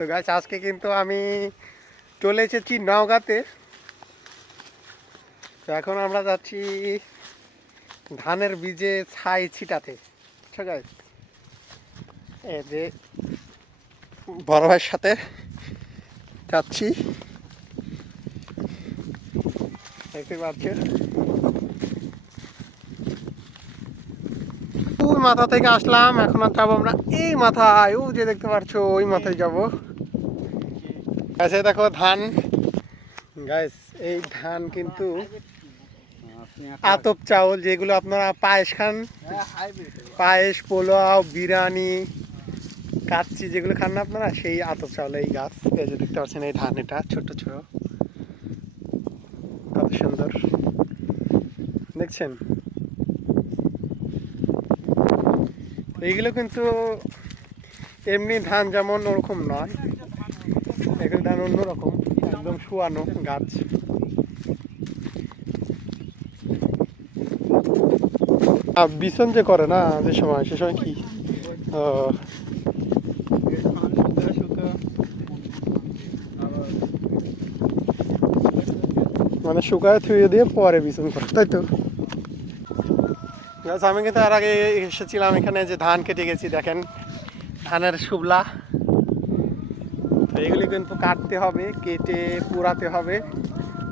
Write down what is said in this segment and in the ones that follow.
তো গাছ আজকে কিন্তু আমি চলে এসেছি নওগাঁতে। তো এখন আমরা যাচ্ছি ধানের বীজে ছাই ছিটাতে। ঠিক আছে যে বড় ভাইয়ের সাথে যাচ্ছি। দেখতে পাচ্ছেন? মাথা থেকে আসলাম, এখন আর যাব আমরা এই মাথায়। ও যে দেখতে পাচ্ছ ওই মাথায় যাব। গাছে দেখো ধান। গাইস এই ধান কিন্তু আতপ চাউল যেগুলো আপনারা পায়েস খান। পায়েস, পোলাও, বিরিয়ানি, কাচ্চি যেগুলো খান না আপনারা, সেই আতপ চাউল, এই গাছ। এই যে দেখতে পাচ্ছেন এই ধান এটা ছোট ছোট। কত সুন্দর। দেখছেন? এইগুলো কিন্তু এমনি ধান যেমন ওরকম নয় এগুলো ধান অন্যরকম, একদম শুয়ানো গাছ। বিছন যে করে না যে সময়, সে সময় কি? মানে শুকায় থুয়ে দিয়ে পরে বিছন করে, তাই তো? আমি কিন্তু আর আগে এসেছিলাম এখানে যে ধান কেটে গেছি, দেখেন। ধানের শুবলা। তো এগুলি কিন্তু কাটতে হবে, কেটে পুরাতে হবে।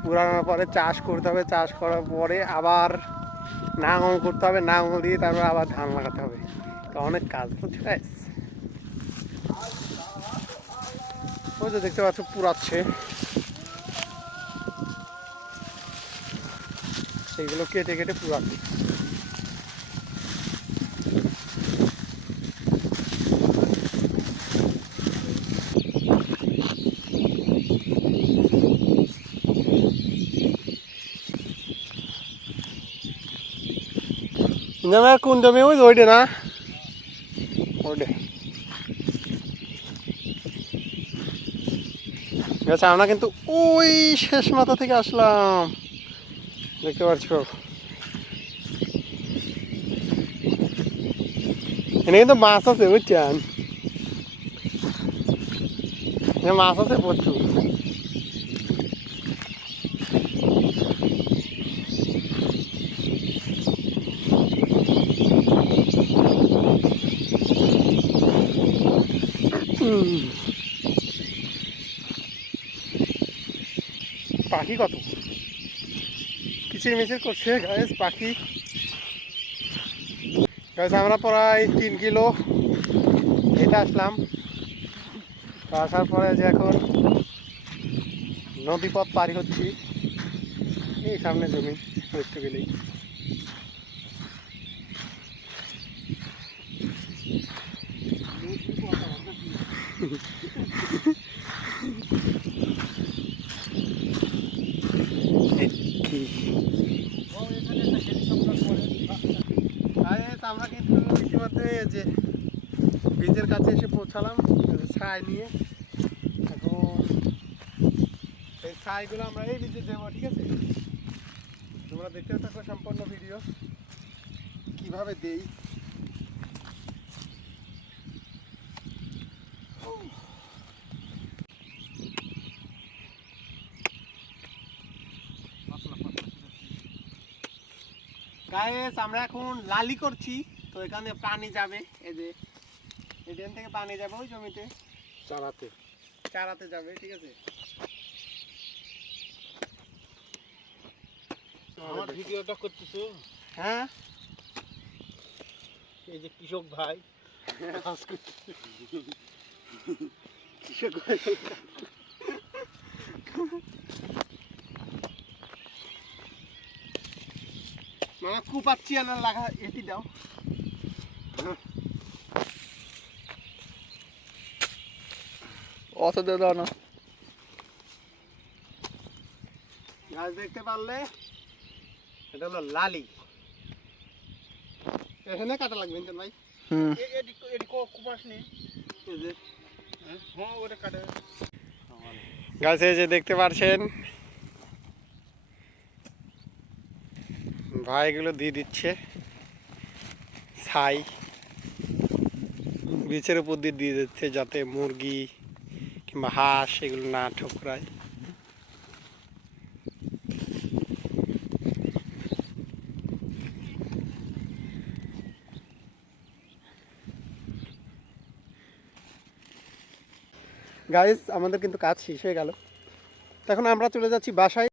পুরানোর পরে চাষ করতে হবে, চাষ করার পরে আবার নাঙল করতে হবে, নাঙল দিয়ে তারপর আবার ধান লাগাতে হবে। তো অনেক কাজ বুঝছ guys? ওই যে দেখতে পাচ্ছ, পুরাচ্ছে। এগুলো কেটে কেটে পুরাচ্ছে। জমে কোন জমি ওই ওইটে না ওইটে আচ্ছা আমরা কিন্তু ওই শেষ মাথা থেকে আসলাম। দেখতে পাচ্ছ? এখানে কিন্তু মাছ আছে, বুঝছেন? মাছ আছে প্রচুর। পাখি কত? কিচির মিচির করছে গাছ পাখি। গাছ আমরা প্রায় তিন কিলো হেঁটে আসলাম। আসার পরে যে এখন নদী পথ পারি হচ্ছি, এই সামনে জমি একটু গেলেই আমরা কিন্তু ইতিমধ্যে যে বীজের কাছে এসে পৌঁছালাম ছাই নিয়ে। এখন এই ছাইগুলো আমরা এই বীজে দেবো, ঠিক আছে? তোমরা দেখতে থাকো সম্পূর্ণ ভিডিও। কীভাবে দেই? গায়েস আমরা এখন লালি করছি। তো এখানে পানি যাবে এই যে এখান থেকে পানি যাবে ওই জমিতে। চালাতে চারাতে যাবে ঠিক আছে? আমার ভিডিওটা করতেছো? হ্যাঁ? এই যে কৃষক ভাই। কৃষক ভাই। মামা কুপাচ্ছি না লাগা এটি দাও। অত দিয়ে দাও না। গাছ দেখতে পারলে এটা হলো লালি। এখানে কাটা লাগবে ভাই? হুম। হ্যাঁ কাটে। গাছে যে দেখতে পাচ্ছেন ভাই এগুলো দিয়ে দিচ্ছে। ছাই। বীচের উপর দিয়ে দিয়ে দিচ্ছে যাতে মুরগি কিংবা হাঁস এগুলো না ঠোকরায়। গাইস আমাদের কিন্তু কাজ শেষ হয়ে গেল। এখন আমরা চলে যাচ্ছি বাসায়।